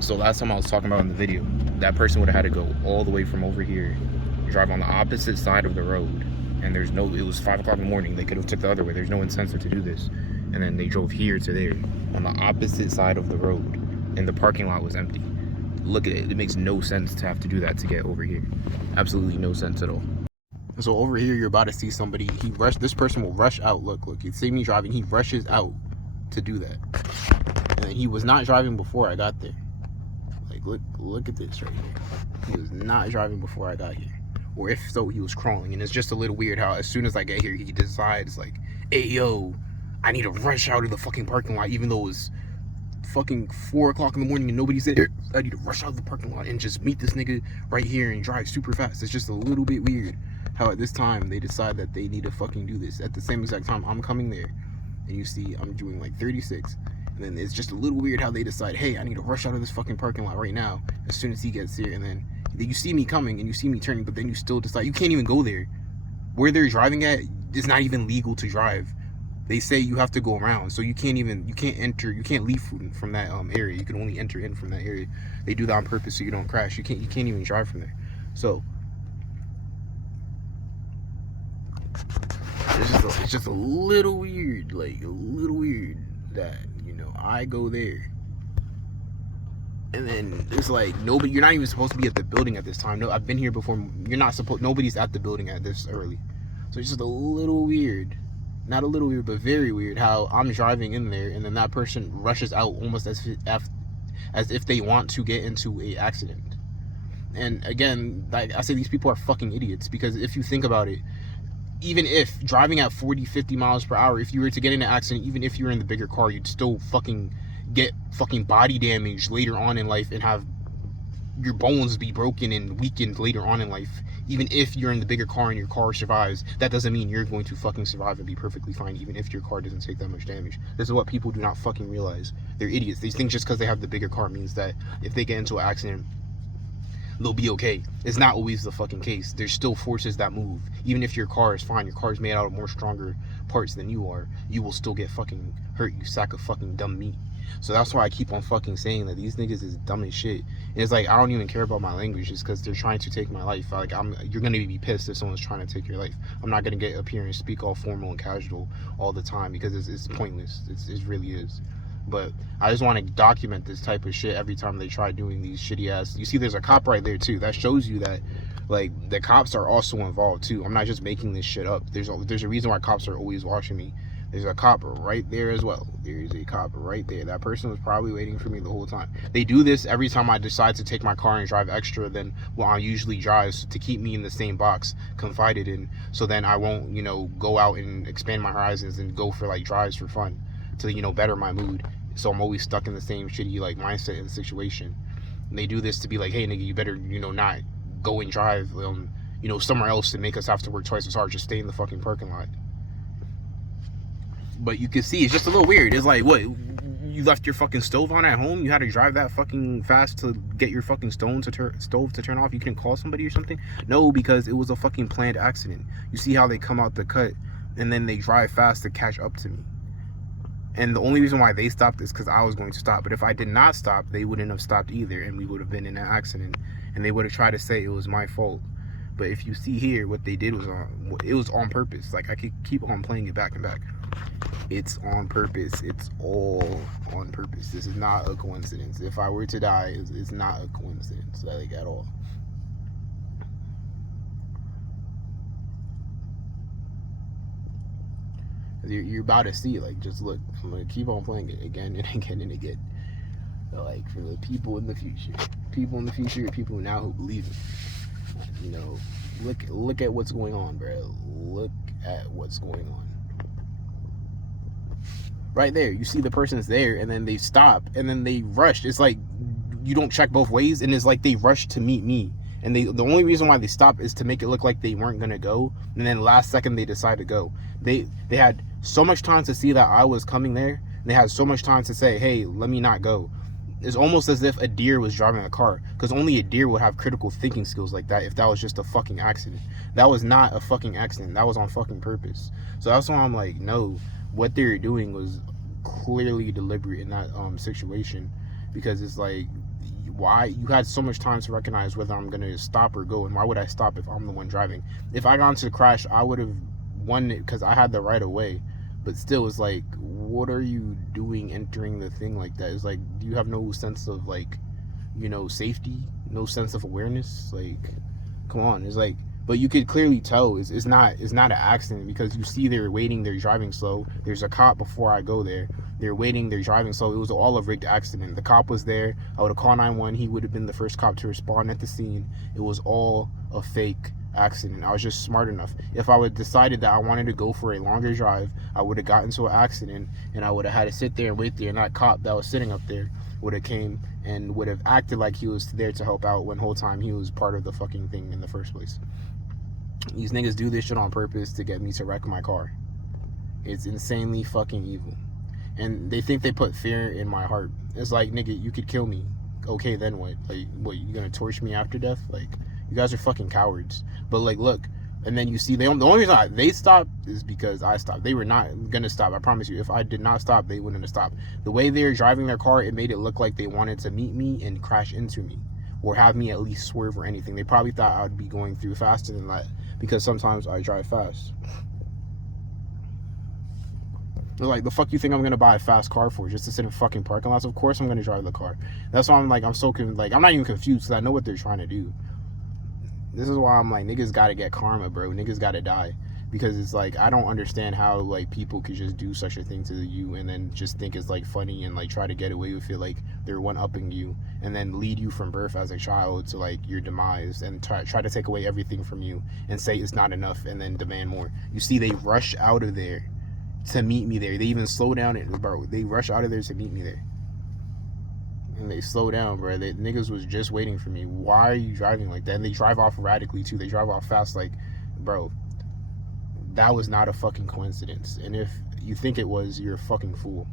So last time I was talking about in the video, that person would have had to go all the way from over here, drive on the opposite side of the road, and there's no, it was 5 o'clock in the morning, they could have took the other way, there's no incentive to do this, and then they drove here to there, on the opposite side of the road, and the parking lot was empty. Look at it, it makes no sense to have to do that to get over here. Absolutely no sense at all. So over here, you're about to see somebody, this person will rush out, look, you see me driving, he rushes out to do that. And he was not driving before I got there. Like, look at this right here. He was not driving before I got here. Or if so, he was crawling. And it's just a little weird how as soon as I get here, he decides like, hey, yo, I need to rush out of the fucking parking lot, even though it was fucking 4 o'clock in the morning and nobody's there. I need to rush out of the parking lot and just meet this nigga right here and drive super fast. It's just a little bit weird how at this time they decide that they need to fucking do this. At the same exact time, I'm coming there and you see I'm doing like 36. And then it's just a little weird how they decide, hey, I need to rush out of this fucking parking lot right now as soon as he gets here. And then you see me coming and you see me turning, but then you still decide you can't even go there. Where they're driving at is not even legal to drive. They say you have to go around, so you can't leave from that area. You can only enter in from that area. They do that on purpose so you don't crash. You can't even drive from there. So it's just a little weird, like a little weird that, you know, I go there and then it's like nobody, you're not even supposed to be at the building at this time. No, I've been here before. You're not supposed, nobody's at the building at this early. So it's just a little weird. Not a little weird, but very weird how I'm driving in there and then that person rushes out almost as if they want to get into a accident. And again, like I say, these people are fucking idiots, because if you think about it, even if driving at 40-50 miles per hour, if you were to get in an accident, even if you're in the bigger car, you'd still fucking get fucking body damage later on in life and have your bones be broken and weakened later on in life. Even if you're in the bigger car and your car survives, that doesn't mean you're going to fucking survive and be perfectly fine, even if your car doesn't take that much damage. This is what people do not fucking realize. They're idiots. They think just because they have the bigger car means that if they get into an accident, they'll be okay. It's not always the fucking case. There's still forces that move. Even if your car is fine, your car is made out of more stronger parts than you are, you will still get fucking hurt, you sack of fucking dumb meat. So that's why I keep on fucking saying that these niggas is dumb as shit. And it's like, I don't even care about my language just because they're trying to take my life. Like, you're gonna be pissed if someone's trying to take your life. I'm not gonna get up here and speak all formal and casual all the time because it's pointless. It really is. But I just want to document this type of shit every time they try doing these shitty ass. You see, there's a cop right there too. That shows you that, like, the cops are also involved too. I'm not just making this shit up. There's a reason why cops are always watching me. There's a cop right there as well. There's a cop right there. That person was probably waiting for me the whole time. They do this every time I decide to take my car and drive extra than what I usually drive, to keep me in the same box, confided in, so then I won't, you know, go out and expand my horizons and go for like drives for fun to, you know, better my mood. So I'm always stuck in the same shitty like mindset and situation. And they do this to be like, hey nigga, you better, you know, not go and drive you know, somewhere else to make us have to work twice as hard. Just stay in the fucking parking lot. But you can see it's just a little weird. It's like, what, you left your fucking stove on at home? You had to drive that fucking fast to get your fucking stove to turn off? You couldn't call somebody or something? No, because it was a fucking planned accident. You see how they come out the cut and then they drive fast to catch up to me. And the only reason why they stopped is because I was going to stop. But if I did not stop, they wouldn't have stopped either, and we would have been in an accident. And they would have tried to say it was my fault. But if you see here, what they did was on purpose. Like, I could keep on playing it back and back. It's on purpose. It's all on purpose. This is not a coincidence. If I were to die, it's not a coincidence, like, at all. You're about to see, like, just look. I'm gonna keep on playing it again and again and again. Like, for the people in the future, people now who believe it. You know, look at what's going on, bro. Look at what's going on. Right there, you see the person's there, and then they stop, and then they rush. It's like you don't check both ways, and it's like they rush to meet me. And the only reason why they stop is to make it look like they weren't gonna go, and then last second they decide to go. They had so much time to see that I was coming there, and they had so much time to say, hey, let me not go. It's almost as if a deer was driving a car, because only a deer would have critical thinking skills like that if that was just a fucking accident. That was not a fucking accident. That was on fucking purpose. So that's why I'm like, no, what they're doing was clearly deliberate in that situation, because it's like, why you had so much time to recognize whether I'm gonna stop or go, and why would I stop if I'm the one driving? If I got into the crash, I would have won it because I had the right of way. But still, it's like, what are you doing entering the thing like that? It's like, do you have no sense of like, safety, no sense of awareness? Like, come on. It's like, but you could clearly tell it's not an accident, because you see they're waiting, they're driving slow. There's a cop before I go there. They're waiting, they're driving slow. It was all a rigged accident. The cop was there. I would have called 911. He would have been the first cop to respond at the scene. It was all a fake accident. I was just smart enough. If I would have decided that I wanted to go for a longer drive, I would have gotten into an accident, and I would have had to sit there and wait there, and that cop that was sitting up there would have came and would have acted like he was there to help out, when the whole time he was part of the fucking thing in the first place. These niggas do this shit on purpose to get me to wreck my car. It's insanely fucking evil. And they think they put fear in my heart. It's like, nigga, you could kill me. Okay, then what? Like, what, you gonna torture me after death? Like, you guys are fucking cowards. But like, look, and then you see, the only reason they stopped is because I stopped. They were not gonna stop, I promise you. If I did not stop, they wouldn't have stopped. The way they were driving their car, it made it look like they wanted to meet me and crash into me, or have me at least swerve or anything. They probably thought I would be going through faster than that, because sometimes I drive fast. They're like, the fuck you think I'm gonna buy a fast car for? Just to sit in fucking parking lots? Of course I'm gonna drive the car. That's why I'm like, I'm not even confused, because I know what they're trying to do. This is why I'm like, niggas gotta get karma, bro. Niggas gotta die. Because it's like, I don't understand how like people could just do such a thing to you and then just think it's like funny and like try to get away with it, like they're one-upping you, and then lead you from birth as a child to like your demise, and try to take away everything from you and say it's not enough, and then demand more. You see, they rush out of there to meet me there. They even slow down it, bro. They rush out of there to meet me there. And they slow down, bro. The niggas was just waiting for me. Why are you driving like that? And they drive off radically too. They drive off fast, like, bro, that was not a fucking coincidence. And if you think it was, you're a fucking fool.